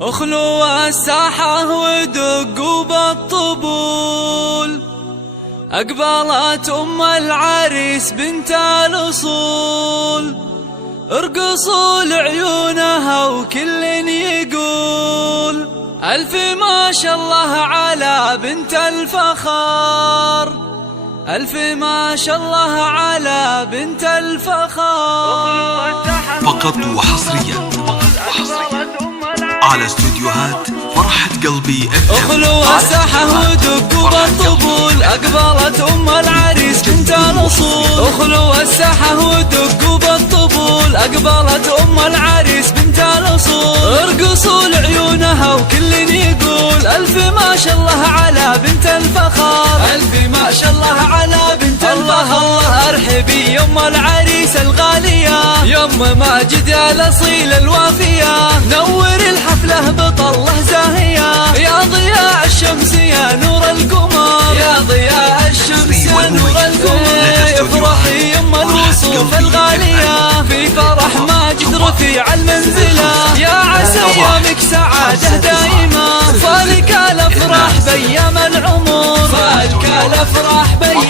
اخلوا الساحة ودقوا بالطبول، أقبلت أم العريس بنت الأصول، ارقصوا لعيونها وكل يقول ألف ما شاء الله على بنت الفخار، ألف ما شاء الله على بنت الفخار. فقط وحصريا على استوديوهات فرحة قلبي. اخلوا الساحة ودقوا بالطبول، أقبلت أم العريس بنت الأصول، اخلوا الساحة ودقوا بالطبول، أقبلت أم العريس بنت الأصول، ارقصوا لعيونها وكل يقول ألف ما شاء الله على بنت الفخار، ألف ما شاء الله على بنت الفخار. الله ارحبي يم العريس الغالية، يم ماجد الأصيل الوافية، نور الحفلة بطله زاهية، يا ضياء الشمس يا نور القمر، يا ضياء الشمس يا نور القمر. افرحي يم الوصوف الغالية، في فرح ماجد رفيع المنزلة، يا عسى ايامك سعادة دائمة، فالك الافراح بيام العمر، فالك الافراح بيام.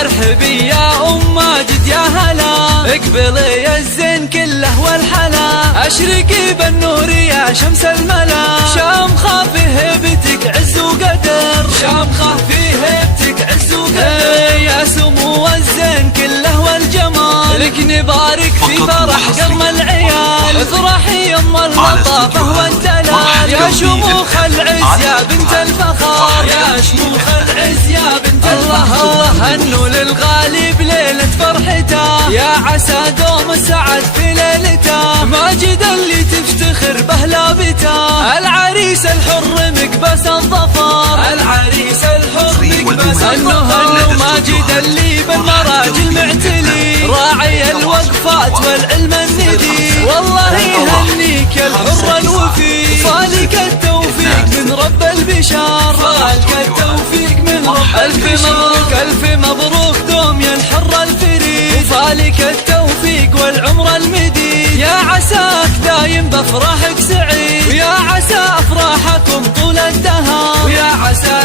ارحبي يا ام ماجد يا هلا، اقبلي يا الزين كله والحلا، اشرقي بالنور يا شمس الملا، شامخة في هيبتك عز وقدر، شامخة في هيبتك عز وقدر، يا سمو الزين كله والجمال، لك نبارك في فرح قرم العيال، افرحي يم اللطافة والدلال، يا شموخ العز يا بنت الفخار، يا شموخ العز يا بنت الفخار. الله هنوا للغالي بليلة فرحته، يا عسى دوم السعد في ليلته، ماجد اللي تفتخر به لابته، العريس الحر مقبس الظفر، العريس الحر مقبس الظفر، ماجد اللي بالمراجل معتلي، راعي الوقفات والعلم الندي، والله يهنيك الحر الوفي، فالك التوفيق من رب البشار، فالك التوفيق من رب البشار. ألف مبروك دوم يا الحر الفريد، فالك التوفيق والعمر المديد، يا عساك دايم بافراحك سعيد، ويا عسى افراحكم طول الدهر، ويا عسى